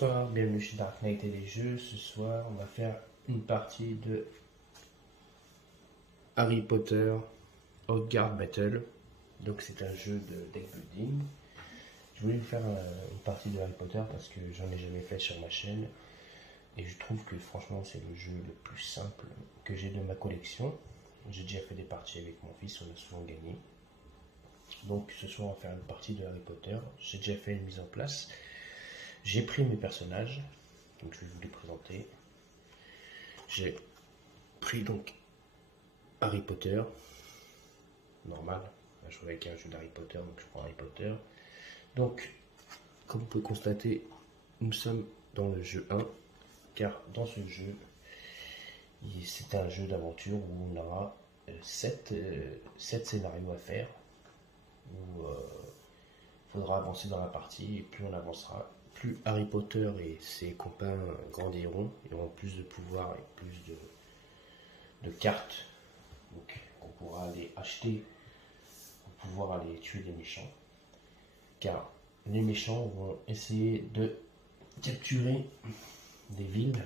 Bonsoir, bienvenue chez Dark Knight et les jeux. Ce soir, on va faire une partie de Harry Potter Hogwarts Battle. Donc c'est un jeu de deck building. Je voulais vous faire une partie de Harry Potter parce que j'en ai jamais fait sur ma chaîne. Et je trouve que franchement c'est le jeu le plus simple que j'ai de ma collection. J'ai déjà fait des parties avec mon fils, on a souvent gagné. Donc ce soir on va faire une partie de Harry Potter. J'ai déjà fait une mise en place. J'ai pris mes personnages, donc je vais vous les présenter. J'ai pris donc Harry Potter, normal, je joue avec un jeu d'Harry Potter, donc je prends Harry Potter. Donc, comme vous pouvez constater, nous sommes dans le jeu 1, car dans ce jeu, c'est un jeu d'aventure où on aura 7 scénarios à faire, où il faudra avancer dans la partie, et plus on avancera, plus Harry Potter et ses copains grandiront, ils auront plus de pouvoir et plus de cartes qu'on pourra aller acheter pour pouvoir aller tuer des méchants. Car les méchants vont essayer de capturer des villes.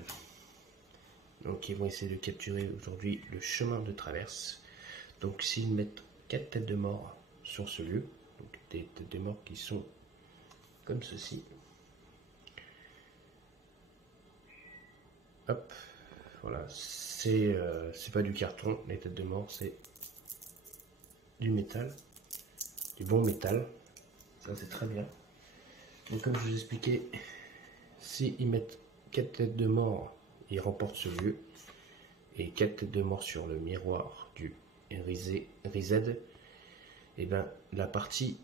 Donc ils vont essayer de capturer aujourd'hui le chemin de traverse. Donc s'ils mettent 4 têtes de mort sur ce lieu, donc des têtes de mort qui sont comme ceci. Hop, voilà, c'est pas du carton, les têtes de mort, c'est du métal, du bon métal, ça c'est très bien. Donc comme je vous expliquais, s'ils mettent 4 têtes de mort, ils remportent ce lieu, et 4 têtes de mort sur le miroir du Reset, et bien la partie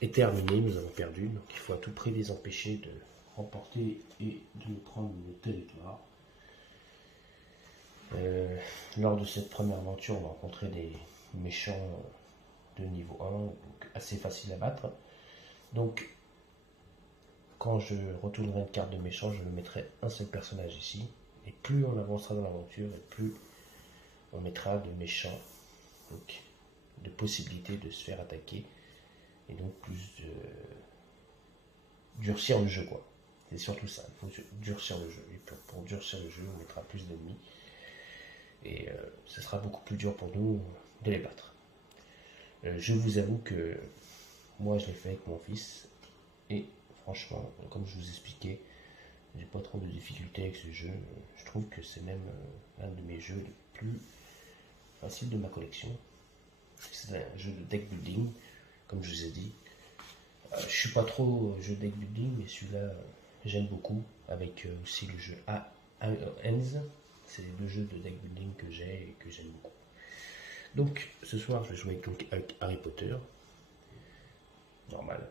est terminée, nous avons perdu, donc il faut à tout prix les empêcher de remporter et de nous prendre le territoire. Lors de cette première aventure, on va rencontrer des méchants de niveau 1, donc assez faciles à battre. Donc, quand je retournerai une carte de méchant, je mettrai un seul personnage ici. Et plus on avancera dans l'aventure, et plus on mettra de méchants, donc de possibilités de se faire attaquer. Et donc plus de durcir le jeu, quoi. C'est surtout ça, il faut durcir le jeu. Et pour durcir le jeu, on mettra plus d'ennemis. Et ce sera beaucoup plus dur pour nous de les battre. Je vous avoue que moi je l'ai fait avec mon fils et franchement, comme je vous expliquais, j'ai pas trop de difficultés avec ce jeu. Je trouve que c'est même l'un de mes jeux les plus faciles de ma collection. C'est un jeu de deck building, comme je vous ai dit. Je suis pas trop jeu deck building, mais celui-là j'aime beaucoup, avec aussi le jeu Hands. C'est les deux jeux de deck building que j'ai et que j'aime beaucoup. Donc ce soir je vais jouer avec Harry Potter. Normal.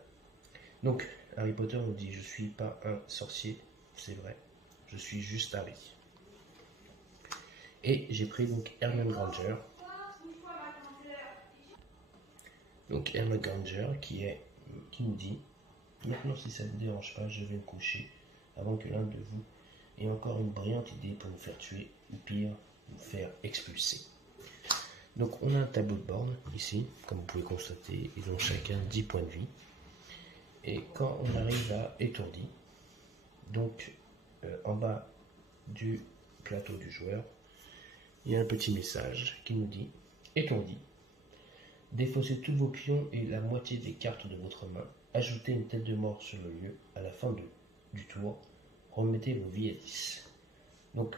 Donc Harry Potter nous dit: je suis pas un sorcier, c'est vrai, je suis juste Harry. Et j'ai pris donc Hermione Granger. Donc Hermione Granger qui nous dit: maintenant si ça ne vous dérange pas, je vais me coucher avant que l'un de vous ait encore une brillante idée pour nous faire tuer, ou pire, nous faire expulser. Donc on a un tableau de borne ici, comme vous pouvez constater, ils ont chacun 10 points de vie. Et quand on arrive à étourdi, donc en bas du plateau du joueur, il y a un petit message qui nous dit: étourdi, défaussez tous vos pions et la moitié des cartes de votre main, ajoutez une tête de mort sur le lieu à la fin du tour, remettez vos vies à 10. Donc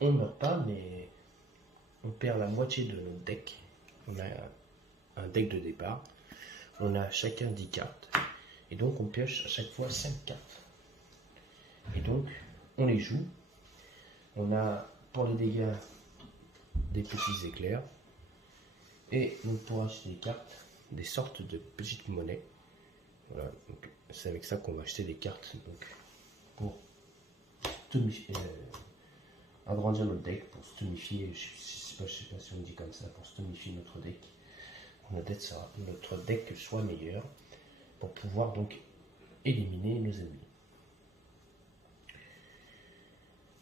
on ne meurt pas, mais on perd la moitié de notre deck. On a un deck de départ, on a chacun 10 cartes, et donc on pioche à chaque fois 5 cartes. Et donc on les joue. On a pour les dégâts des petits éclairs, et on pourra acheter des cartes, des sortes de petites monnaies. Voilà, c'est avec ça qu'on va acheter des cartes, donc pour agrandir notre deck, pour stomifier, je sais pas si on dit comme ça, pour stomifier notre deck, pour notre deck soit meilleur, pour pouvoir donc éliminer nos ennemis.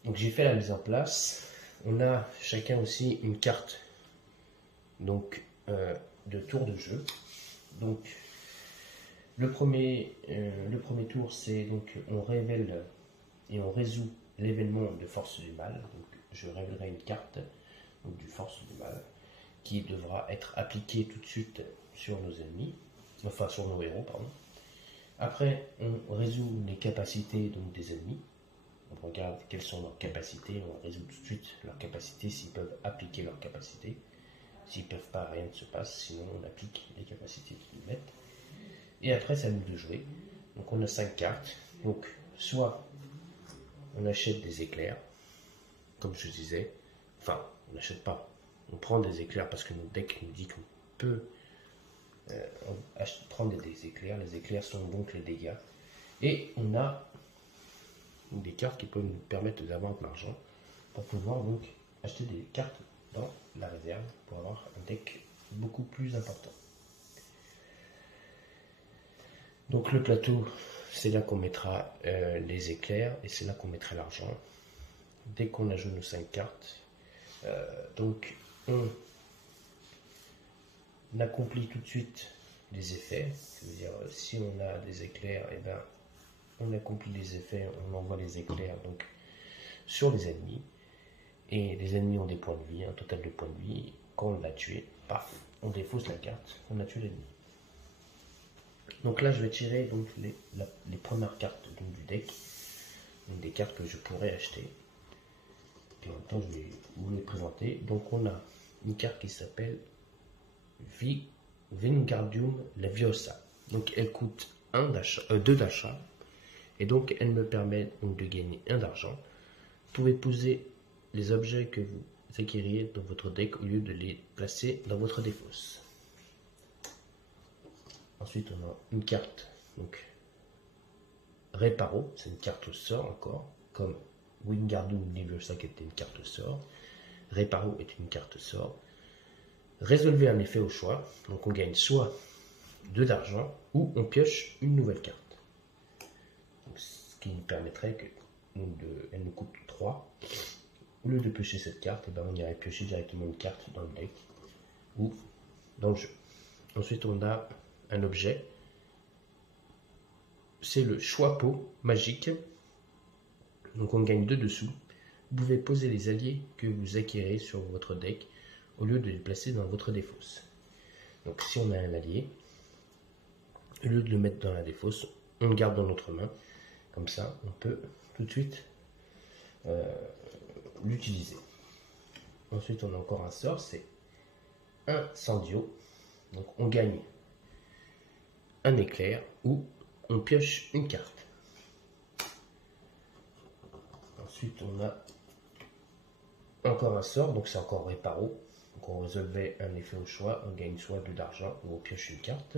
Donc j'ai fait la mise en place. On a chacun aussi une carte donc de tour de jeu. Donc le premier tour, c'est donc on révèle et on résout l'événement de force du mal. Donc, je révélerai une carte donc, du force du mal qui devra être appliquée tout de suite sur nos ennemis, enfin sur nos héros, pardon. Après, on résout les capacités donc, des ennemis. On regarde quelles sont leurs capacités, on résout tout de suite leurs capacités, s'ils peuvent appliquer leurs capacités. S'ils ne peuvent pas, rien ne se passe, sinon on applique les capacités qu'ils mettent. Et après, c'est à nous de jouer. Donc on a 5 cartes. Donc, soit on achète des éclairs, comme je disais. Enfin, on n'achète pas. On prend des éclairs parce que notre deck nous dit qu'on peut prendre des éclairs. Les éclairs sont donc les dégâts. Et on a des cartes qui peuvent nous permettre d'avoir de l'argent pour pouvoir donc acheter des cartes dans la réserve pour avoir un deck beaucoup plus important. Donc le plateau, c'est là qu'on mettra les éclairs et c'est là qu'on mettra l'argent. Dès qu'on a joué nos 5 cartes, donc on accomplit tout de suite les effets. C'est-à-dire si on a des éclairs, et ben on accomplit les effets, on envoie les éclairs donc sur les ennemis. Et les ennemis ont des points de vie, un total de points de vie. Quand on l'a tué, paf, on défausse la carte, on a tué l'ennemi. Donc là, je vais tirer donc, les premières cartes donc, du deck, donc, des cartes que je pourrais acheter. Et en même temps, je vais vous les présenter. Donc on a une carte qui s'appelle Wingardium Leviosa. Donc elle coûte 2 d'achat. Et donc elle me permet donc, de gagner 1 d'argent. Vous pouvez poser les objets que vous acquériez dans votre deck au lieu de les placer dans votre défausse. Ensuite, on a une carte, donc Reparo, c'est une carte au sort encore, comme Wingardium Leviosa qui était une carte au sort. Reparo est une carte sort. Résolvez un effet au choix, donc on gagne soit 2 d'argent ou on pioche une nouvelle carte. Donc, ce qui nous permettrait que elle nous coûte 3. Au lieu de piocher cette carte, et ben on irait piocher directement une carte dans le deck ou dans le jeu. Ensuite, on a un objet, c'est le choix-pot magique. Donc on gagne 2 dessous. Vous pouvez poser les alliés que vous acquérez sur votre deck au lieu de les placer dans votre défausse. Donc si on a un allié, au lieu de le mettre dans la défausse, on le garde dans notre main. Comme ça, on peut tout de suite l'utiliser. Ensuite, on a encore un sort, c'est Incendio. Donc on gagne un éclair ou on pioche une carte. Ensuite, on a encore un sort, donc c'est encore Reparo. Donc on résolvait un effet au choix, on gagne soit 2 d'argent ou on pioche une carte.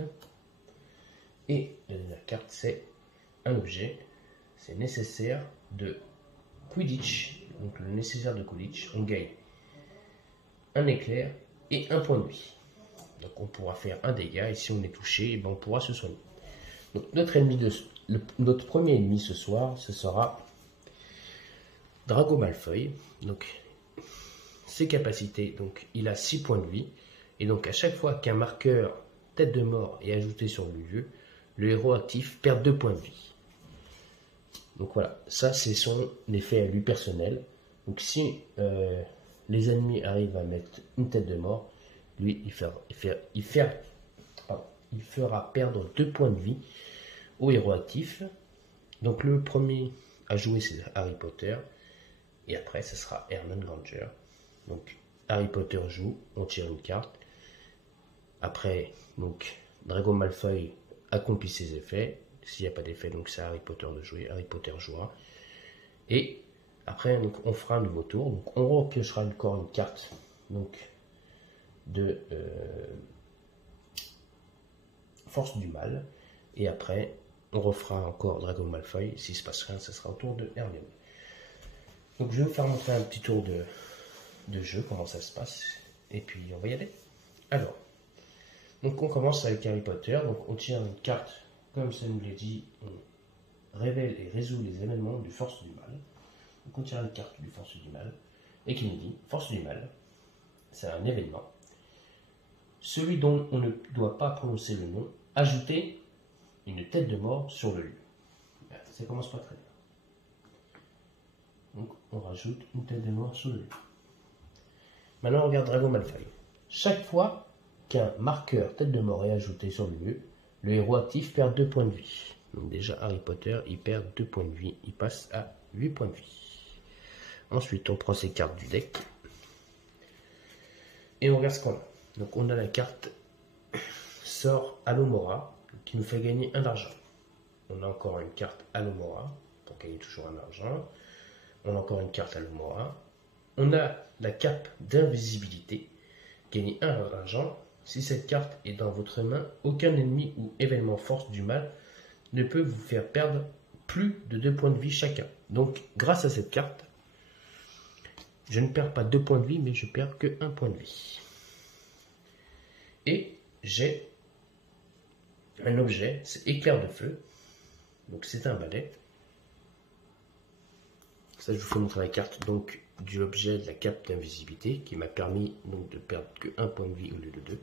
Et la dernière carte, c'est un objet, c'est nécessaire de Quidditch. Donc le nécessaire de Quidditch, on gagne un éclair et un point de vie. Donc on pourra faire un dégât et si on est touché, ben on pourra se soigner. Donc notre premier ennemi ce soir, ce sera Drago Malfoy. Donc ses capacités, donc il a 6 points de vie. Et donc à chaque fois qu'un marqueur tête de mort est ajouté sur le lieu, le héros actif perd 2 points de vie. Donc voilà, ça c'est son effet à lui personnel. Donc si les ennemis arrivent à mettre une tête de mort, lui il fera perdre 2 points de vie au héros actif. Donc le premier à jouer c'est Harry Potter et après ce sera Hermione Granger. Donc Harry Potter joue, on tire une carte. Après donc Drago Malfoy accomplit ses effets. S'il n'y a pas d'effet, donc c'est à Harry Potter de jouer. Harry Potter jouera. Et après, donc, on fera un nouveau tour. Donc, on repiochera encore une carte donc, de force du mal. Et après, on refera encore Drago Malfoy. S'il ne se passe rien, ce sera au tour de Hermione. Donc, je vais vous faire montrer un petit tour de jeu, comment ça se passe. Et puis, on va y aller. Alors, donc on commence avec Harry Potter. Donc, on tire une carte. Comme ça nous l'a dit, on révèle et résout les événements du force du mal. Donc on tire une carte du force du mal et qui nous dit force du mal, c'est un événement. Celui dont on ne doit pas prononcer le nom, ajouter une tête de mort sur le lieu. Ça commence pas très bien. on rajoute une tête de mort sur le lieu. Maintenant, on regarde Drago Malfoy. Chaque fois qu'un marqueur tête de mort est ajouté sur le lieu, le héros actif perd 2 points de vie. Donc déjà, Harry Potter, il perd 2 points de vie. Il passe à 8 points de vie. Ensuite, on prend ses cartes du deck. Et on regarde ce qu'on a. Donc on a la carte Sort Alohomora, qui nous fait gagner 1 d'argent. On a encore une carte Alohomora, pour gagner toujours 1 d'argent. On a encore une carte Alohomora. On a la cape d'invisibilité, gagner 1 d'argent. Si cette carte est dans votre main, aucun ennemi ou événement force du mal ne peut vous faire perdre plus de 2 points de vie chacun. Donc, grâce à cette carte, je ne perds pas 2 points de vie, mais je perds que 1 point de vie. Et j'ai un objet, c'est éclair de feu. Donc, c'est un balai. Ça, je vous fais montrer la carte donc de l'objet de la cape d'invisibilité qui m'a permis donc de perdre que 1 point de vie au lieu de 2.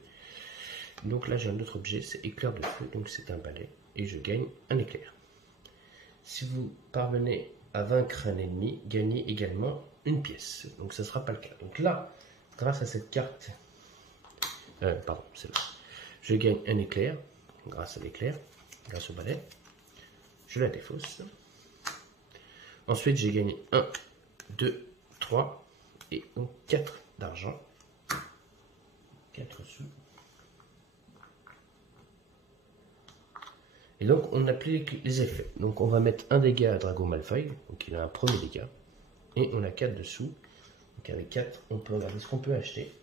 Donc là, j'ai un autre objet, c'est éclair de feu, donc c'est un balai, et je gagne un éclair. Si vous parvenez à vaincre un ennemi, gagnez également une pièce. Donc ça ne sera pas le cas. Donc là, grâce à cette carte, c'est là, je gagne un éclair, grâce à l'éclair, grâce au balai. Je la défausse. Ensuite, j'ai gagné 1, 2, 3 et donc 4 d'argent. 4 sous. Et donc, on applique les effets. Donc, on va mettre un dégât à Drago Malfoy. Donc, il a un premier dégât. Et on a 4 dessous. Donc, avec 4, on peut regarder ce qu'on peut acheter.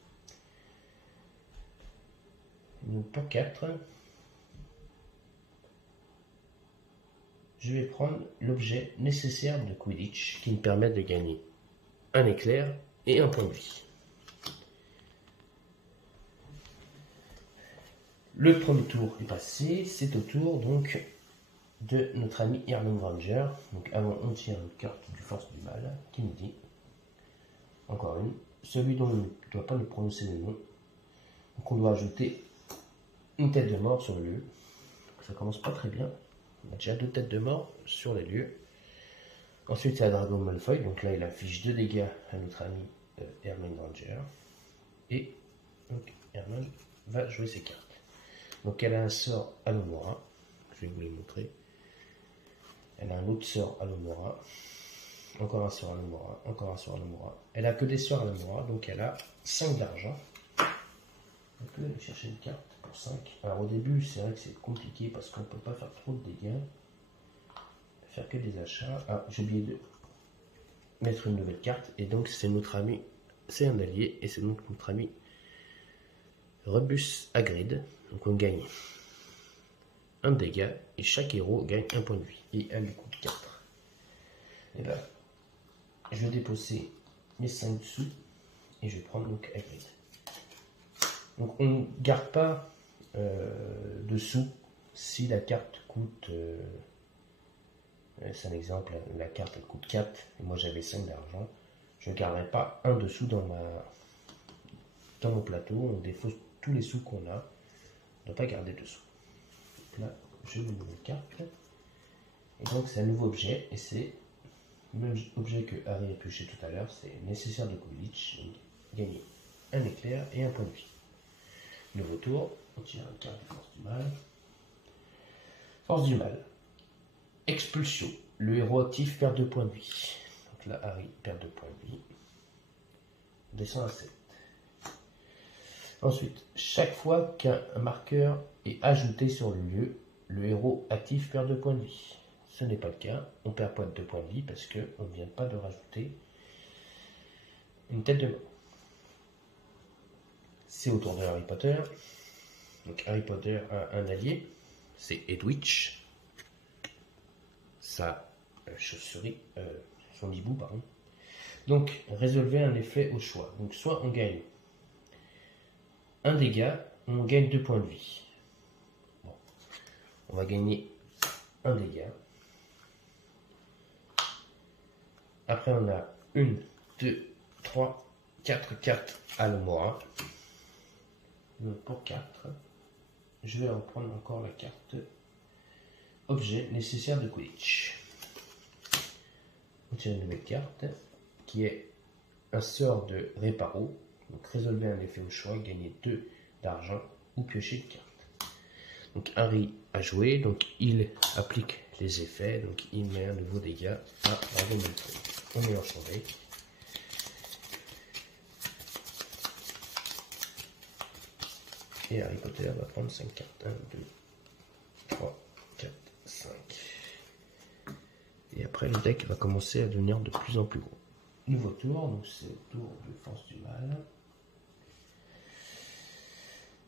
Donc, pour 4, je vais prendre l'objet nécessaire de Quidditch qui me permet de gagner un éclair et 1 point de vie. Le premier tour est passé, c'est au tour donc de notre ami Hermione Granger. Donc avant, on tire une carte du Force du Mal qui nous dit, encore une, celui dont on ne doit pas nous prononcer le nom. Donc on doit ajouter une tête de mort sur le lieu. Ça commence pas très bien. On a déjà 2 têtes de mort sur les lieux. Ensuite, c'est à Drago Malfoy. Donc là, il affiche 2 dégâts à notre ami Hermione Granger. Et donc, Hermione va jouer ses cartes. Donc, elle a un sort Alohomora. Je vais vous les montrer. Elle a un autre sort Alohomora. Encore un sort Alohomora. Encore un sort Alohomora. Elle a que des sorts Alohomora. Donc, elle a 5 d'argent. On peut aller chercher une carte pour 5. Alors au début, c'est vrai que c'est compliqué parce qu'on ne peut pas faire trop de dégâts. Faire que des achats. Ah, j'ai oublié de mettre une nouvelle carte. Et donc c'est notre ami, c'est un allié. Et c'est donc notre ami Rebus Hagrid. Donc on gagne un dégât. Et chaque héros gagne un point de vie. Et elle lui coûte 4. Et ben, je vais déposer mes 5 sous. Et je vais prendre donc Hagrid. Donc on ne garde pas de sous si la carte coûte, c'est un exemple, la carte elle coûte 4 et moi j'avais 5 d'argent, je ne garderai pas un dessous dans mon plateau, on défausse tous les sous qu'on a, on ne doit pas garder de sous. Donc là, je mets une nouvelle carte, et donc c'est un nouveau objet, et c'est le même objet que Harry a pioché tout à l'heure, c'est nécessaire de Quidditch, gagner un éclair et un point de vie. Nouveau tour, on tire une carte de Force du Mal. Force du Mal. Expulsion. Le héros actif perd 2 points de vie. Donc là, Harry perd 2 points de vie. On descend à 7. Ensuite, chaque fois qu'un marqueur est ajouté sur le lieu, le héros actif perd 2 points de vie. Ce n'est pas le cas. On ne perd pas de 2 points de vie parce qu'on ne vient pas de rajouter une tête de mort. C'est au tour de Harry Potter. Donc Harry Potter a un allié, c'est Edwidge. Sa chauve-souris, son hibou, pardon. Donc résolvez un effet au choix. Donc soit on gagne un dégât, ou on gagne 2 points de vie. Bon. On va gagner un dégât. Après on a 1, 2, 3, 4 cartes Alohomora. Donc pour 4, je vais en prendre encore la carte objet nécessaire de Quidditch. On tire une nouvelle carte. qui est un sort de réparo. Donc résolvez un effet au choix, gagnez 2 d'argent ou piochez une carte. Donc Harry a joué, donc il applique les effets, donc il met un nouveau dégât à Drago Malfoy. On mélange son deck. Et Harry Potter va prendre 5 cartes. 1, 2, 3, 4, 5. Et après le deck va commencer à devenir de plus en plus gros. Nouveau tour, donc c'est le tour de Force du Mal.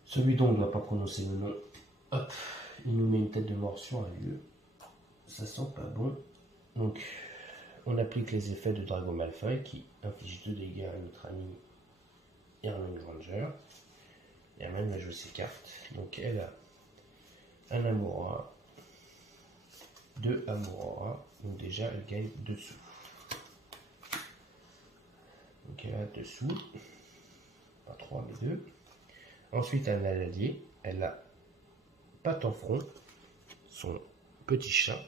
Celui dont on ne va pas prononcer le nom, hop, il nous met une tête de mort sur un lieu. Ça sent pas bon. Donc on applique les effets de Drago Malfoy qui inflige 2 dégâts à notre ami Hermione Granger. Hermione va jouer ses cartes. Donc elle a un Amoura, 2 Amoura. Donc déjà elle gagne 2 sous. Donc elle a 2 sous. Pas 3 mais 2. Ensuite elle a l'allié. Elle a Patte en front, son petit chat.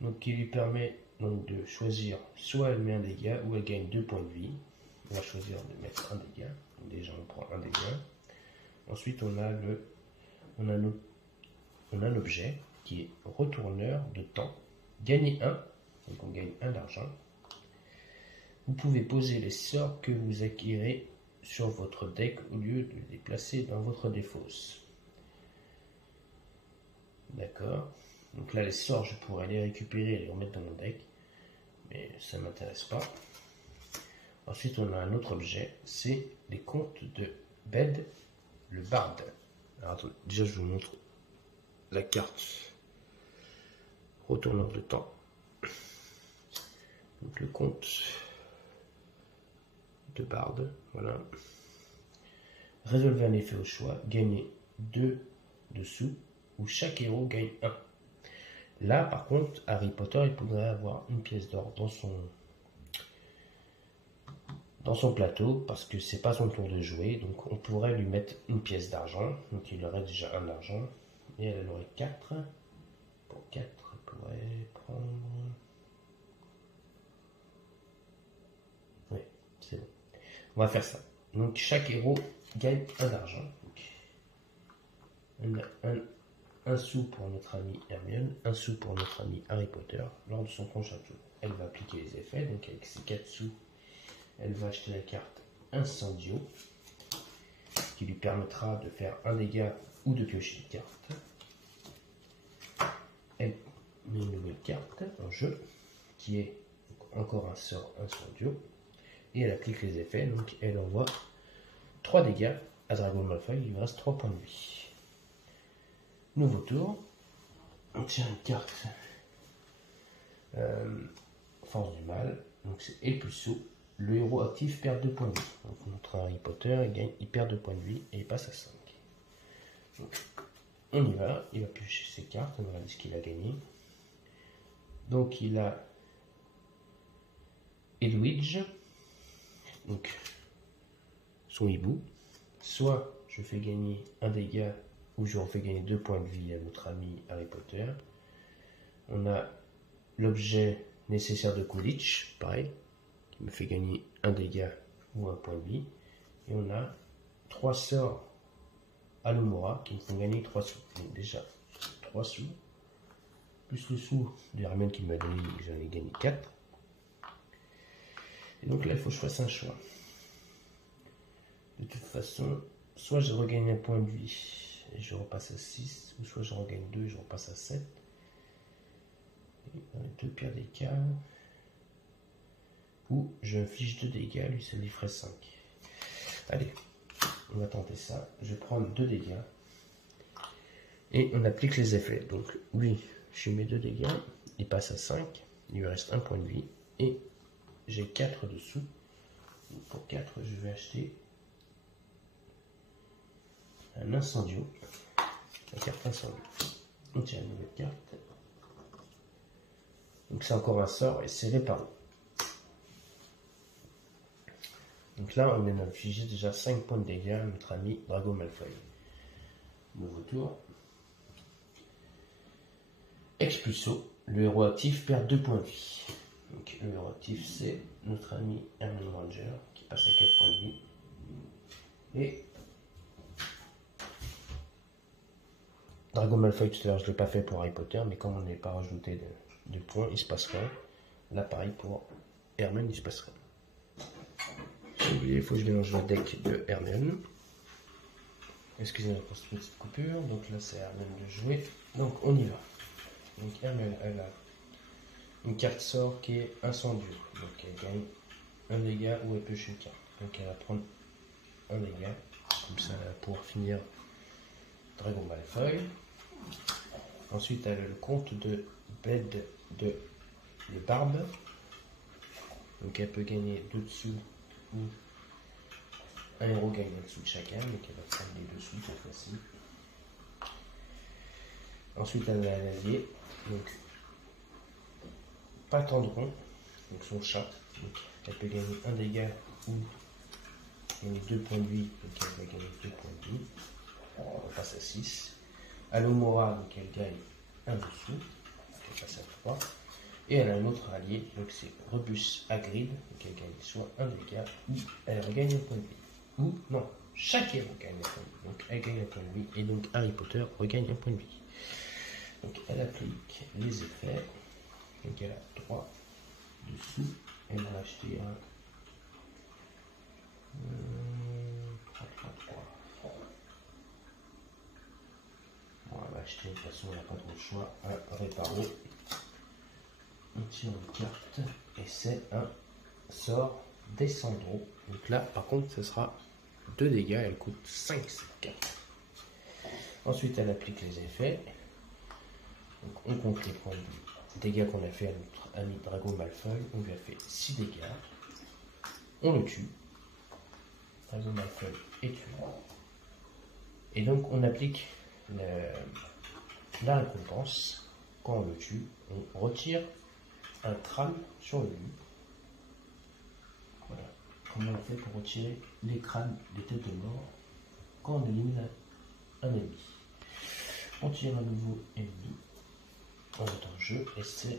Donc qui lui permet donc de choisir soit elle met un dégât ou elle gagne 2 points de vie. On va choisir de mettre un dégât. Donc déjà on prend un dégât. Ensuite on a un objet qui est retourneur de temps. Gagnez 1, donc on gagne 1 d'argent. Vous pouvez poser les sorts que vous acquérez sur votre deck au lieu de les placer dans votre défausse. D'accord. Donc là les sorts je pourrais les récupérer et les remettre dans mon deck. Mais ça ne m'intéresse pas. Ensuite on a un autre objet. C'est les contes de Bed, le barde. Alors attendez, déjà je vous montre la carte retourneur de temps. Donc le conte de barde, voilà. Résolvez un effet au choix, gagnez 2 de sous, où chaque héros gagne 1. Là par contre, Harry Potter il pourrait avoir une pièce d'or dans son plateau, parce que c'est pas son tour de jouer, donc on pourrait lui mettre une pièce d'argent, donc il aurait déjà 1 d'argent, et elle aurait 4. Pour 4, elle pourrait prendre... Oui, c'est bon. On va faire ça. Donc chaque héros gagne 1 d'argent. Un sou pour notre ami Hermione, 1 sou pour notre ami Harry Potter lors de son prochain tour. Elle va appliquer les effets, donc avec ses 4 sous, elle va acheter la carte Incendio, qui lui permettra de faire un dégât ou de piocher une carte. Elle met une nouvelle carte en jeu, qui est encore un sort Incendio, et elle applique les effets, donc elle envoie 3 dégâts à Drago Malfoy, il lui reste 3 points de vie. Nouveau tour, on tire une carte Force du Mal, donc c'est Expulso. Le héros actif perd 2 points de vie. Donc notre Harry Potter il perd 2 points de vie et il passe à 5. Donc, on y va, il va piocher ses cartes, on va regarder ce qu'il a gagné. Donc il a Edwidge, donc son hibou. Soit je fais gagner un dégât ou je refais gagner 2 points de vie à notre ami Harry Potter. On a l'objet nécessaire de Quidditch, pareil, qui me fait gagner un dégât ou un point de vie. Et on a 3 sorts Alohomora qui me font gagner 3 sous. Donc déjà 3 sous, plus le sou de Hermione qui m'a donné, j'en ai gagné 4. Et donc là il faut que je fasse un choix. De toute façon, soit je regagne un point de vie et je repasse à 6, ou soit je regagne 2 et je repasse à 7. Et dans les deux pires des cas, ou je inflige 2 dégâts, lui ça lui ferait 5. Allez, on va tenter ça. Je vais prendre 2 dégâts et on applique les effets. Donc lui, je mets 2 dégâts, il passe à 5, il lui reste 1 point de vie et j'ai 4 dessous. Donc pour 4, je vais acheter un Incendio, la carte Incendio. On tire une nouvelle carte. Donc c'est encore un sort et c'est réparé. Donc là, on vient d'infliger déjà 5 points de dégâts à notre ami Drago Malfoy. Nouveau tour. Expulso. Le héros actif perd 2 points de vie. Donc le héros actif, c'est notre ami Hermione Granger qui passe à 4 points de vie. Et Drago Malfoy, tout à l'heure je ne l'ai pas fait pour Harry Potter, mais comme on n'est pas rajouté de points, il se passe rien. Là pareil pour Hermione, il se passe rien. J'ai oublié, il faut que je mélange le deck de Hermione. Excusez-moi pour cette petite coupure. Donc là c'est Hermione de jouer. Donc on y va. Donc Hermione, elle a une carte sort qui est incendie. Donc elle gagne un dégât ou elle pioche une carte. Donc elle va prendre un dégât. Comme ça elle va pouvoir finir Drago Malfoy. Ensuite elle a le compte de Bed de Barbe. Donc elle peut gagner 2 dessous ou un héros gagne un dessous de chacun. Donc elle va prendre les dessous cette fois-ci. Ensuite elle a l'allié. Donc pas tendron. Donc son chat. Donc elle peut gagner un dégât ou gagner 2 points de vie. Donc elle va gagner 2 points de vie. On passe à 6. Alomora, donc elle gagne un dessous. Donc elle passe à 3. Et elle a un autre allié, donc c'est Rebus Hagrid, donc elle gagne soit un dégât ou elle regagne un point de vie. Ou non, chaque héros gagne un point de vie. Donc elle gagne un point de vie et donc Harry Potter regagne un point de vie. Donc elle applique les effets. Donc elle a 3 dessous. Elle va acheter un 3. Bon, elle va acheter de toute façon, elle n'a pas trop le choix à réparer. On tire une carte et c'est un sort Descendro. Donc là par contre ce sera 2 dégâts, elle coûte 5 cette carte. Ensuite elle applique les effets. Donc on compte les points de dégâts qu'on a fait à notre ami Drago Malfoy. On lui a fait 6 dégâts. On le tue. Drago Malfoy est tué. Et donc on applique la récompense. Quand on le tue, on retire un crâne sur le lit. Voilà. Comment on fait pour retirer les crânes des têtes de mort quand on élimine un ennemi. On tire un nouveau ennemi. On est en jeu et c'est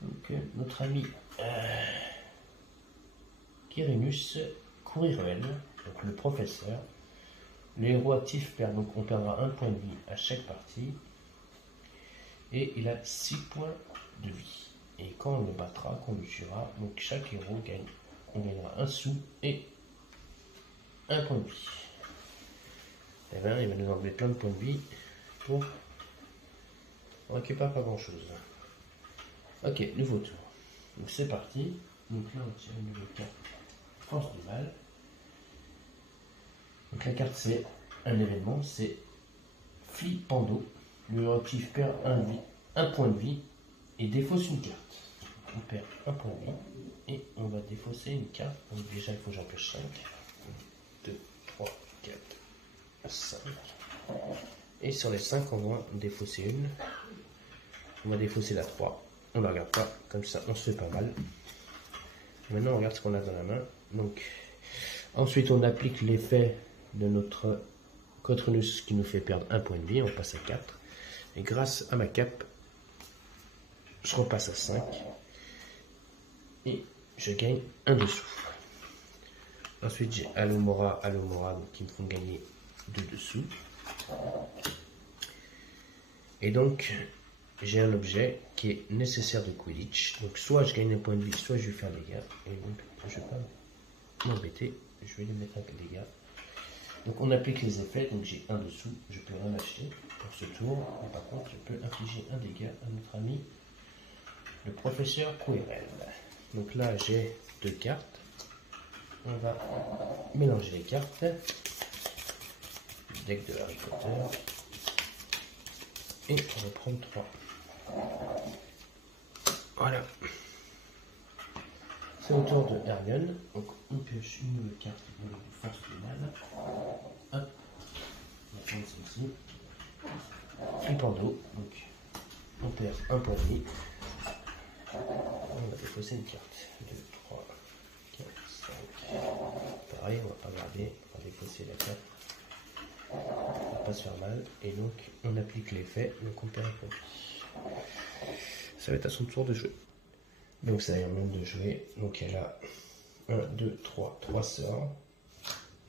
donc notre ami Quirinus Couriruel, donc le professeur. Le héros actif perd, donc on perdra un point de vie à chaque partie. Et il a 6 points de vie. Et quand on le battra, qu'on le tuera, donc chaque héros gagne. On gagnera un sou et un point de vie. Et bien, il va nous enlever plein de points de vie pour. On récupère pas grand chose. Ok, nouveau tour. Donc c'est parti. Donc là on tire une nouvelle carte. Force du mal. Donc la carte c'est un événement, c'est Flipendo. Le héros actif perd un point de vie et défausse une carte. On perd un point de vie et on va défausser une carte. Donc déjà il faut que j'en pioche 5. 1, 2, 3, 4, 5. Et sur les 5 on va défausser une. On va défausser la 3. On ne la regarde pas, comme ça on se fait pas mal. Maintenant on regarde ce qu'on a dans la main. Donc ensuite on applique l'effet de notre Cotronus qui nous fait perdre un point de vie. On passe à 4. Et grâce à ma cape, je repasse à 5. Et je gagne un dessous. Ensuite, j'ai Alomora, donc qui me font gagner 2 dessous. Et donc, j'ai un objet qui est nécessaire de Quidditch. Donc, soit je gagne un point de vie, soit je vais faire des dégâts. Et donc, je ne vais pas m'embêter. Je vais lui mettre un dégât. Donc, on applique les effets. Donc, j'ai un dessous. Je peux rien acheter pour ce tour. Et par contre, je peux infliger un dégât à notre ami, le professeur Quirrell. Donc là, j'ai 2 cartes. On va mélanger les cartes. Le deck de Harry Potter. Et on va prendre 3. Voilà. C'est au tour de Hermione. Donc on pioche une nouvelle carte de force du mal. Hop. On va prendre celle-ci. Flipendo. Donc on perd un point de vie. On va défausser une carte. 2, 3, 4, 5. Pareil, on va pas garder. On va défausser la carte. On va pas se faire mal. Et donc on applique l'effet. Donc on perd un point de vie. ça va être à son tour de jouer. Donc ça vient même de jouer. Donc elle a 1, 2, 3 sorts.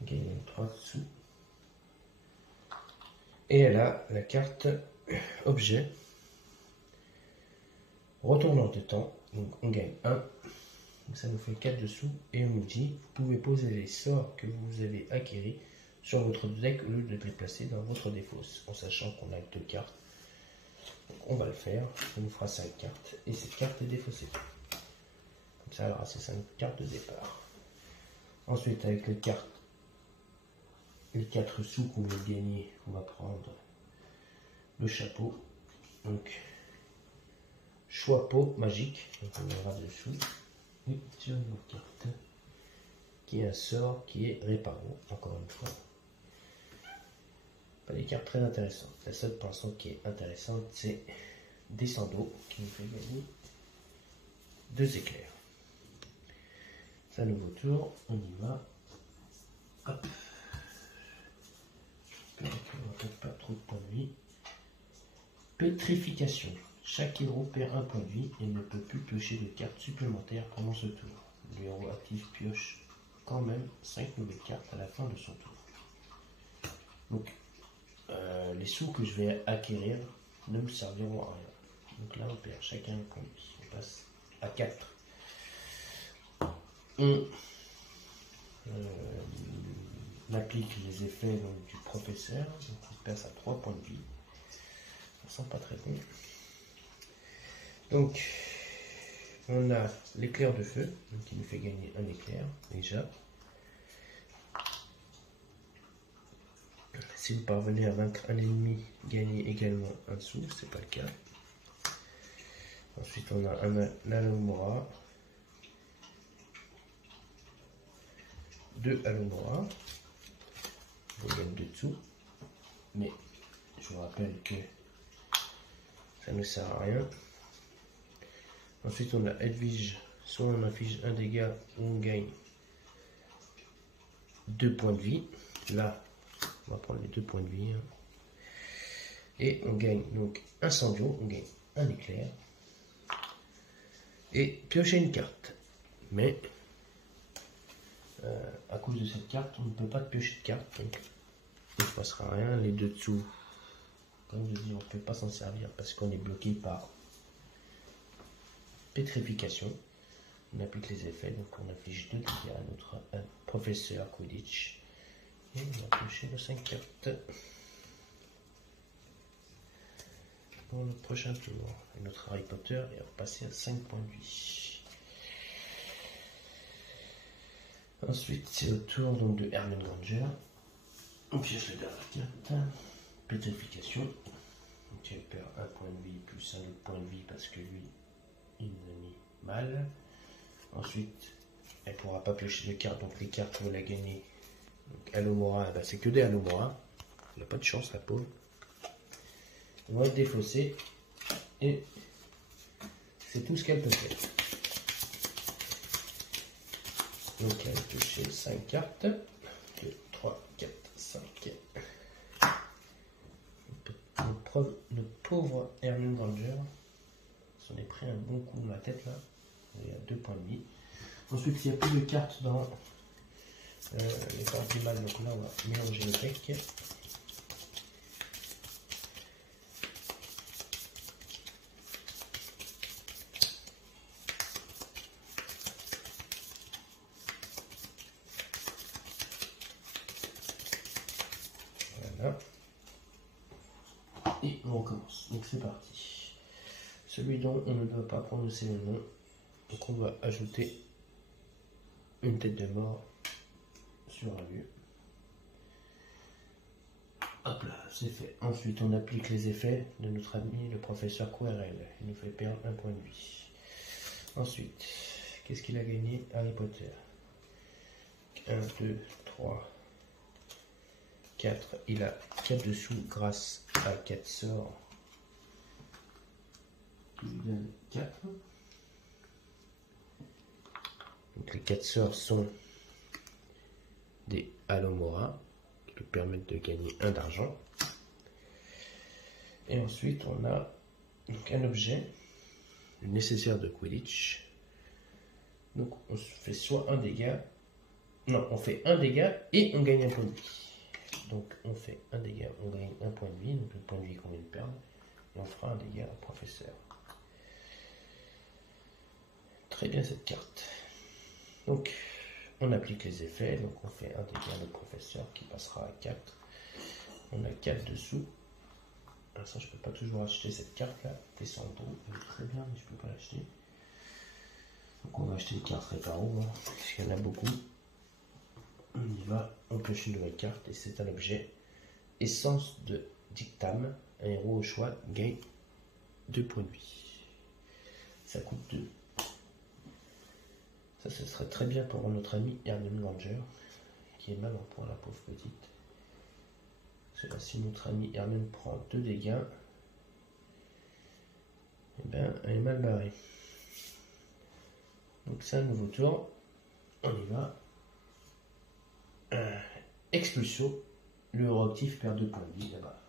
Donc elle gagne 3 sous. Et elle a la carte objet. Retournant de temps. Donc on gagne 1. Donc ça nous fait 4 dessous. Et on nous dit, vous pouvez poser les sorts que vous avez acquéris sur votre deck au lieu de les placer dans votre défausse. En sachant qu'on a 2 cartes. Donc on va le faire. Ça nous fera 5 cartes. Et cette carte est défaussée. Comme ça, elle aura ses 5 cartes de départ. Ensuite, avec les 4 sous qu'on va gagner, on va prendre le chapeau. Donc, choix pot magique. Donc, on verra dessous. Et sur une carte, qui est un sort qui est réparo. Encore une fois. Pas des cartes très intéressantes. La seule pour l'instant qui est intéressante, c'est Descendo, qui nous fait gagner 2 éclairs. C'est un nouveau tour, on y va. Hop. J'espère qu'on ne pas trop de points de vie. Pétrification. Chaque héros perd 1 point de vie et ne peut plus piocher de cartes supplémentaires pendant ce tour. Le héros actif pioche quand même 5 nouvelles cartes à la fin de son tour. Donc, les sous que je vais acquérir ne me serviront à rien. Donc là, on perd chacun un point de vie. On passe à 4. On applique les effets donc, du professeur, donc on passe à 3 points de vie. Ça sent pas très bon. Donc, on a l'éclair de feu, donc qui nous fait gagner un éclair déjà. Si vous parvenez à vaincre un ennemi, gagnez également un sou, c'est pas le cas. Ensuite, on a un Alomora. 2 Alomora. Vous gagnez 2 dessous. Mais je vous rappelle que ça ne sert à rien. Ensuite, on a Edwige. Soit on inflige un dégât ou on gagne 2 points de vie. Là, on va prendre les 2 points de vie. Et on gagne donc Incendio, on gagne un éclair. Et piocher une carte. Mais à cause de cette carte, on ne peut pas piocher de carte. Donc il ne se passera rien. Les 2 dessous, comme je dis, on ne peut pas s'en servir parce qu'on est bloqué par pétrification. On applique les effets, donc on affiche 2 dégâts à notre professeur Quidditch. Et on va piocher nos 5 cartes pour le prochain tour. Et notre Harry Potter est repassé à 5 points de vie. Ensuite, c'est le tour donc, de Hermione Granger. On pioche la dernière carte. Pétrification. Donc elle perd 1 point de vie plus un autre point de vie parce que lui, il nous a mis mal. Ensuite, elle ne pourra pas piocher de cartes, donc les cartes vont la gagner. Donc Alomora, bah, c'est que des Alomora. Elle n'a pas de chance, la pauvre. Ils vont être défaussés. Et c'est tout ce qu'elle peut faire. Donc elle a touché 5 cartes. 2, 3, 4, 5. Le pauvre Hermione Granger s'en est pris un bon coup dans la tête là. Il y a 2 points de vie. Ensuite, il n'y a plus de cartes dans les cartes du mal. Donc là, on va mélanger le deck. Voilà. Et on recommence. Donc c'est parti. Celui dont on ne doit pas prononcer le nom. Donc on va ajouter une tête de mort sur un lieu. Hop là, c'est fait. Ensuite, on applique les effets de notre ami le professeur Quirrell. Il nous fait perdre 1 point de vie. Ensuite, qu'est-ce qu'il a gagné? Harry Potter. 1, 2, 3, 4. Il a 4 dessous grâce à 4 sorts. Qui lui donne 4. Donc les 4 sorts sont des Alomora qui nous permettent de gagner 1 d'argent. Et ensuite on a donc un objet le nécessaire de Quidditch. Donc on fait soit un dégât, non, on fait un dégât et on gagne un point de vie. Donc on fait un dégât, on gagne un point de vie, donc le point de vie qu'on vient de perdre, et on fera un dégât au professeur. Très bien cette carte. Donc on applique les effets, donc on fait un dégât au professeur qui passera à 4. On a 4 dessous. Alors ça je peux pas toujours acheter cette carte là, Tessandro, elle est très bien mais je peux pas l'acheter. Donc on va acheter une carte réparo, hein, parce qu'il y en a beaucoup. On y va, on pioche une nouvelle carte et c'est un objet. Essence de dictame, un héros au choix gagne 2 points de vie. Ça coûte 2. Ça, ce serait très bien pour notre ami Hermione Granger, qui est mal en point, la pauvre petite. Parce que si notre ami Hermione prend 2 dégâts, eh ben, elle est mal barrée. Donc c'est un nouveau tour. On y va. Expulsion. Le héros actif perd 2 points de vie là-bas.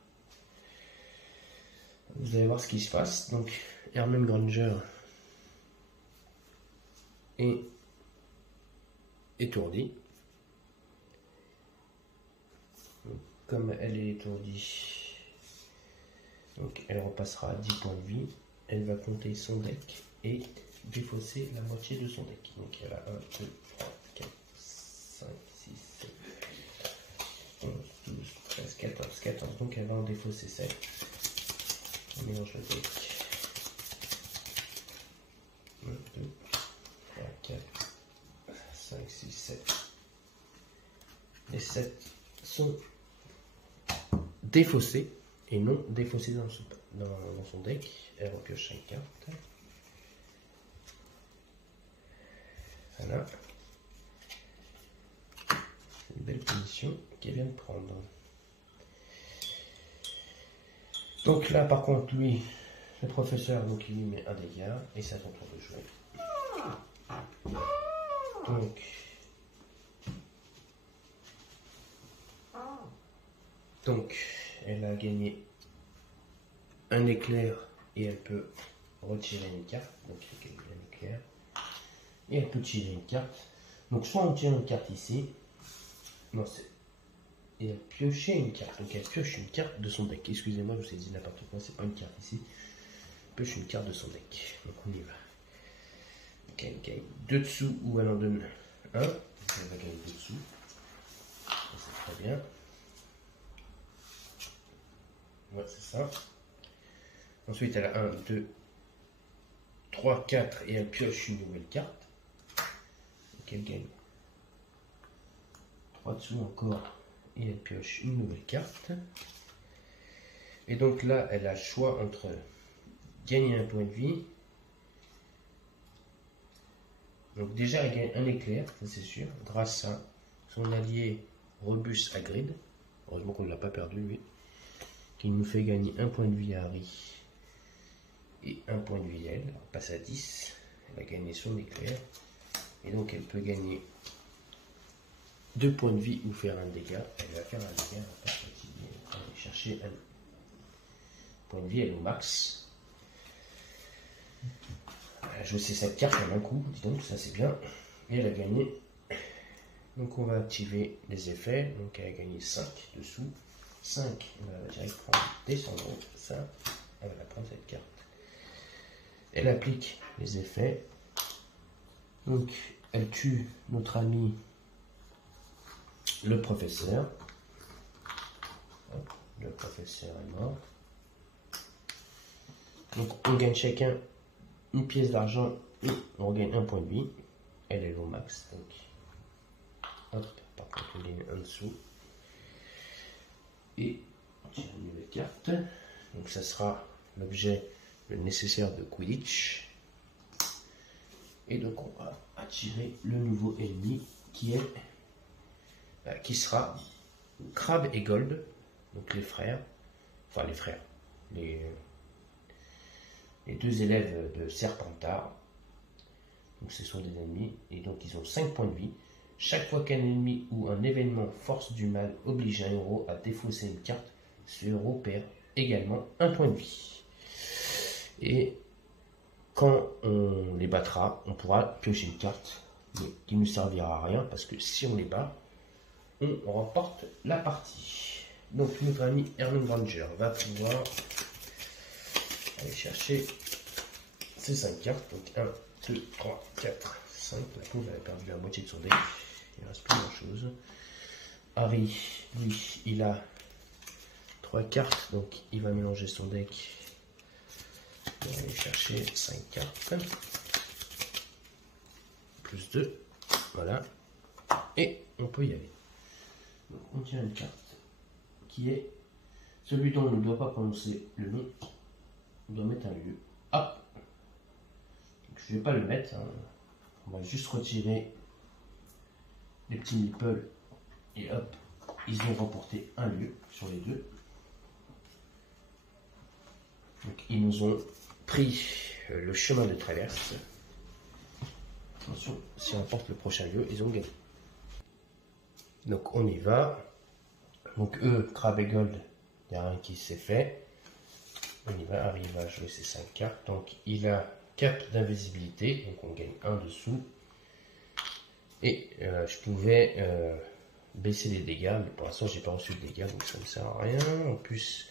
Vous allez voir ce qui se passe. Donc Hermione Granger est étourdie. Donc, comme elle est étourdie, donc elle repassera à 10 points de vie. Elle va compter son deck et défausser la moitié de son deck. Donc elle a 1, 2, 3, 4, 5, 6, 7, 11, 12, 13, 14, 14. Donc elle va en défausser 7. On mélange le deck. 1, 2, 3, 4, 5, 6, 7. Les 7 sont défaussés et non défaussés dans son deck. Elle repioche 5 cartes. Voilà. C'est une belle position qu'elle vient de prendre. Donc là, par contre, lui, le professeur, donc il lui met un dégât et c'est à son tour de jouer. Donc, elle a gagné un éclair et elle peut retirer une carte. Donc, il y a un éclair. Et elle peut tirer une carte. Donc, soit on tire une carte ici. Non, c'est. Et elle pioche une carte. Donc, elle pioche une carte de son deck. Excusez-moi, je vous ai dit n'importe quoi. C'est pas une carte ici. Elle pioche une carte de son deck. Donc, on y va. Donc, elle gagne 2 dessous ou elle en donne 1. Donc, elle va gagner 2 dessous. C'est très bien. Ouais, c'est ça. Ensuite, elle a 1, 2, 3, 4 et elle pioche une nouvelle carte. Donc, elle gagne 3 dessous encore et elle pioche une nouvelle carte. Et donc là, elle a le choix entre gagner un point de vie. Donc déjà, elle gagne un éclair, ça c'est sûr, grâce à son allié Rebus Hagrid. Heureusement qu'on ne l'a pas perdu, lui. Qui nous fait gagner un point de vie à Harry et un point de vie à elle. Elle passe à 10. Elle a gagné son éclair. Et donc elle peut gagner 2 points de vie ou faire un dégât. Elle va faire un dégât. Elle va pas fatiguer. Elle va aller chercher un point de vie. Elle est au max. Elle a joué ses 7 cartes en un coup. Dis donc, ça c'est bien. Et elle a gagné. Donc on va activer les effets. Donc elle a gagné 5 dessous. 5, elle va direct prendre descendre, ça, elle va prendre cette carte. Elle applique les effets. Donc, elle tue notre ami le professeur. Hop, le professeur est mort. Donc, on gagne chacun une pièce d'argent et on gagne un point de vie. Elle est au max. Donc, hop, par contre, on gagne en dessous. Et on tire une nouvelle carte. Donc ça sera l'objet le nécessaire de Quidditch. Et donc on va attirer le nouveau ennemi qui sera Crabbe et Gold. Donc les frères. Enfin les frères. Les 2 élèves de Serpentard. Donc ce sont des ennemis. Et donc ils ont 5 points de vie. Chaque fois qu'un ennemi ou un événement force du mal oblige un héros à défausser une carte, ce héros perd également un point de vie. Et quand on les battra, on pourra piocher une carte, mais qui ne servira à rien, parce que si on les bat, on remporte la partie. Donc notre ami Hermione Granger va pouvoir aller chercher ces 5 cartes. Donc 1, 2, 3, 4, 5. La pauvre, elle a perdu la moitié de son deck. Il ne reste plus grand chose. Harry, lui, il a 3 cartes, donc il va mélanger son deck. Il va aller chercher 5 cartes. Plus 2. Voilà. Et on peut y aller. Donc on tient une carte qui est celui dont on ne doit pas prononcer le nom. On doit mettre un lieu. Hop. Donc, je ne vais pas le mettre. Hein. On va juste retirer les petits meeples. Et hop. Ils ont remporté un lieu sur les deux. Donc ils nous ont pris le chemin de traverse. Attention, si on remporte le prochain lieu, ils ont gagné. Donc on y va. Donc eux, Crabbe et Gold, il n'y a rien qui s'est fait. On y va, arrive à jouer ses 5 cartes. Donc il a cap d'invisibilité, donc on gagne 1 dessous. Et je pouvais baisser les dégâts, mais pour l'instant j'ai pas reçu de dégâts, donc ça ne sert à rien. En plus,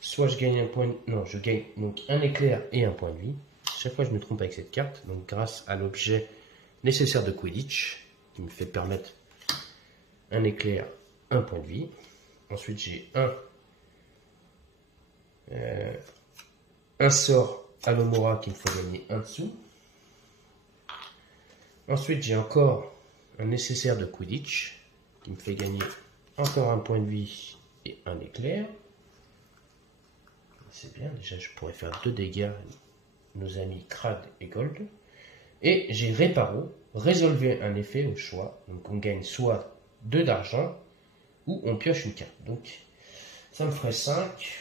soit je gagne un point de... Non, je gagne donc un éclair et un point de vie. Chaque fois je me trompe avec cette carte, donc grâce à l'objet nécessaire de Quidditch, qui me fait permettre un éclair, un point de vie. Ensuite j'ai un sort à l'Omora qui me fait gagner 1 dessous. Ensuite j'ai encore un nécessaire de Quidditch qui me fait gagner encore un point de vie et un éclair. C'est bien, déjà je pourrais faire 2 dégâts, nos amis Crabbe et Gold. Et j'ai Réparo, résolver un effet au choix. Donc on gagne soit 2 d'argent ou on pioche une carte. Donc ça me ferait 5.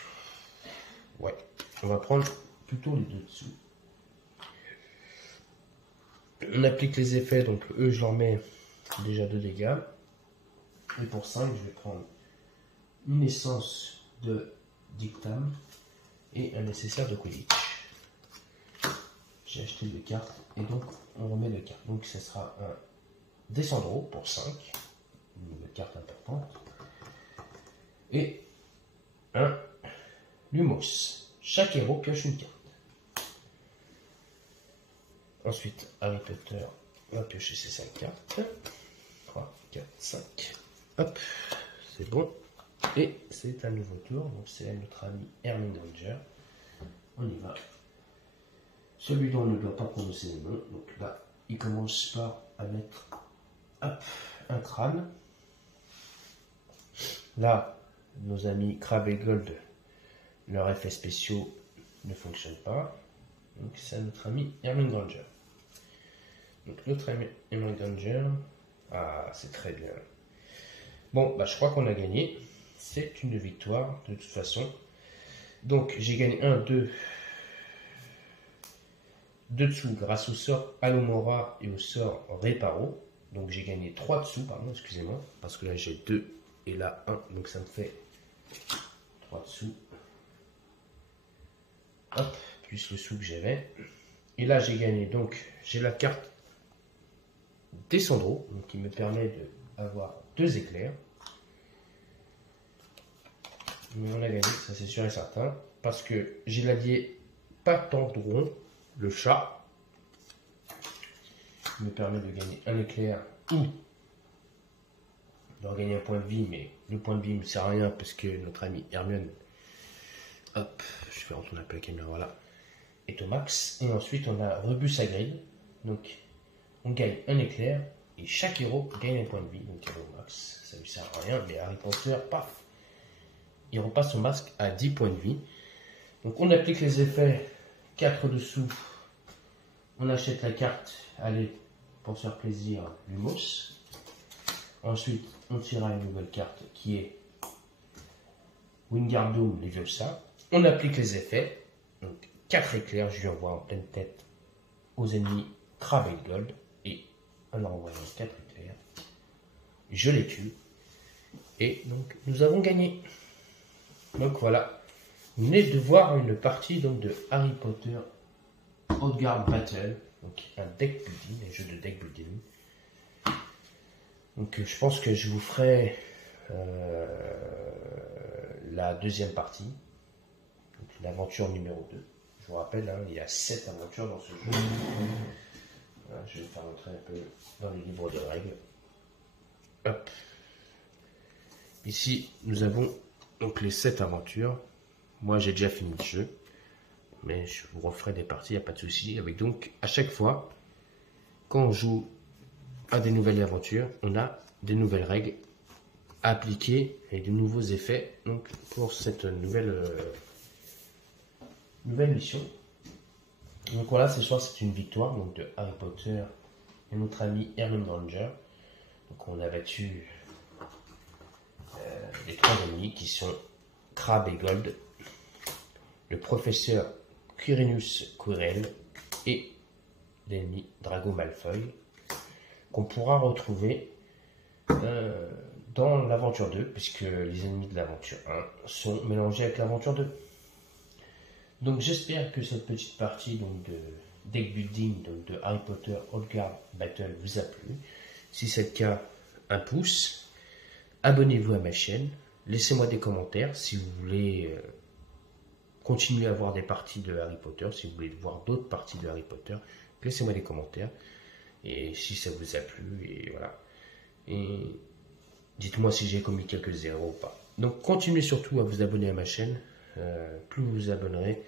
Ouais, on va prendre plutôt les 2 dessous. On applique les effets, donc eux je leur mets déjà 2 dégâts. Et pour 5, je vais prendre une essence de Dictam et un nécessaire de Quidditch. J'ai acheté 2 cartes et donc on remet 2 cartes. Donc ce sera un Descendro pour 5, une carte importante, et un Lumos. Chaque héros pioche une carte. Ensuite, Harry Potter va piocher ses 5 cartes. 3, 4, 5. Hop, c'est bon. Et c'est un nouveau tour. Donc c'est notre ami Hermione Granger. On y va. Celui dont on ne doit pas prononcer le nom. Donc là, il commence par à mettre hop, un crâne. Là, nos amis Crabbe et Gold, leurs effets spéciaux ne fonctionnent pas. Donc c'est notre ami Hermione Granger. Donc notre ami Hermione Granger, ah c'est très bien. Bon, bah je crois qu'on a gagné. C'est une victoire de toute façon. Donc j'ai gagné 1, 2 dessous grâce au sort Alomora et au sort Réparo. Donc j'ai gagné 3 dessous, pardon, excusez-moi, parce que là j'ai 2 et là 1, donc ça me fait 3 dessous. Hop, plus le sou que j'avais. Et là j'ai gagné, donc j'ai la carte Descendro, donc qui me permet d'avoir 2 éclairs. Mais on a gagné, ça c'est sûr et certain, parce que j'ai l'allié Patendron, le chat, qui me permet de gagner un éclair ou de gagner un point de vie, mais le point de vie ne me sert à rien parce que notre ami Hermione, hop, je vais retourner un peu la caméra, voilà, est au max. Et ensuite on a Rebus Hagrid, donc on gagne un éclair et chaque héros gagne un point de vie, donc il est au max, ça ne lui sert à rien, mais Harry Potter, paf, il repasse son masque à 10 points de vie. Donc on applique les effets, 4 dessous, on achète la carte, allez, pour se faire plaisir, Lumos. Ensuite, on tirera une nouvelle carte qui est Wingardium Leviosa. On applique les effets, donc 4 éclairs, je lui envoie en pleine tête aux ennemis Crabbe et Gold, et en leur envoyant 4 éclairs, je les tue, et donc nous avons gagné. Donc voilà, vous venez de voir une partie donc, de Harry Potter Outguard Battle, donc un deck building, un jeu de deck building. Donc je pense que je vous ferai la deuxième partie, donc l'aventure numéro 2. Je vous rappelle, hein, il y a 7 aventures dans ce jeu. Voilà, je vais vous faire montrer un peu dans les livres de règles. Hop. Ici, nous avons donc les 7 aventures. Moi, j'ai déjà fini le jeu, mais je vous referai des parties, il n'y a pas de souci. Avec donc, à chaque fois, quand on joue à des nouvelles aventures, on a des nouvelles règles à appliquer et de nouveaux effets donc, pour cette nouvelle mission. Donc voilà, ce soir, c'est une victoire donc, de Harry Potter et notre ami Hermione Granger. Donc on a battu les 3 ennemis qui sont Crabbe et Gold, le professeur Quirinus Quirrell et l'ennemi Drago Malfoy, qu'on pourra retrouver dans l'aventure 2, puisque les ennemis de l'aventure 1 sont mélangés avec l'aventure 2. Donc j'espère que cette petite partie donc, de deck building donc de Harry Potter Outguard Battle vous a plu. Si c'est le cas, un pouce. Abonnez-vous à ma chaîne. Laissez-moi des commentaires si vous voulez continuer à voir des parties de Harry Potter, si vous voulez voir d'autres parties de Harry Potter. Laissez-moi des commentaires. Et si ça vous a plu, et voilà. Et dites-moi si j'ai commis quelques erreurs ou pas. Donc continuez surtout à vous abonner à ma chaîne. Plus vous vous abonnerez,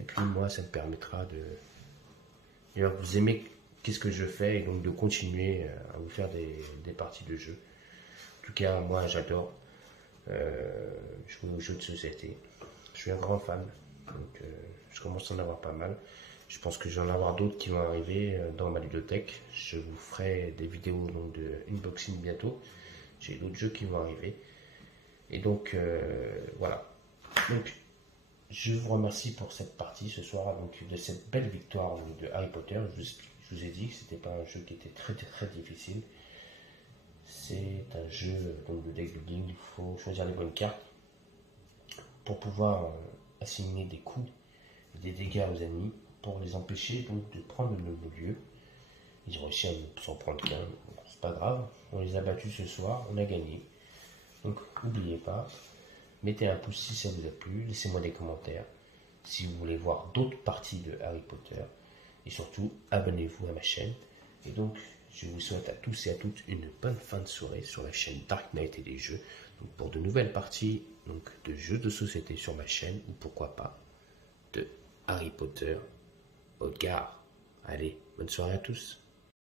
et puis moi ça me permettra de vous aimer qu'est-ce que je fais, et donc de continuer à vous faire des parties de jeu. En tout cas, moi j'adore jouer aux jeux de société. Je suis un grand fan, donc je commence à en avoir pas mal. Je pense que j'en ai avoir d'autres qui vont arriver dans ma ludothèque. Je vous ferai des vidéos donc, de unboxing bientôt. J'ai d'autres jeux qui vont arriver. Et donc voilà. Donc je vous remercie pour cette partie ce soir, donc de cette belle victoire donc, de Harry Potter. Je vous ai dit que c'était pas un jeu qui était très difficile. C'est un jeu donc, de deck building. Il faut choisir les bonnes cartes pour pouvoir assigner des coups et des dégâts aux ennemis pour les empêcher donc, de prendre le nouveau lieu. Ils ont réussi à ne s'en prendre qu'un. C'est pas grave. On les a battus ce soir. On a gagné. Donc n'oubliez pas. Mettez un pouce si ça vous a plu, laissez-moi des commentaires si vous voulez voir d'autres parties de Harry Potter. Et surtout, abonnez-vous à ma chaîne. Et donc, je vous souhaite à tous et à toutes une bonne fin de soirée sur la chaîne Dark Knight et des jeux. Donc, pour de nouvelles parties donc, de jeux de société sur ma chaîne, ou pourquoi pas, de Harry Potter Outguard. Allez, bonne soirée à tous.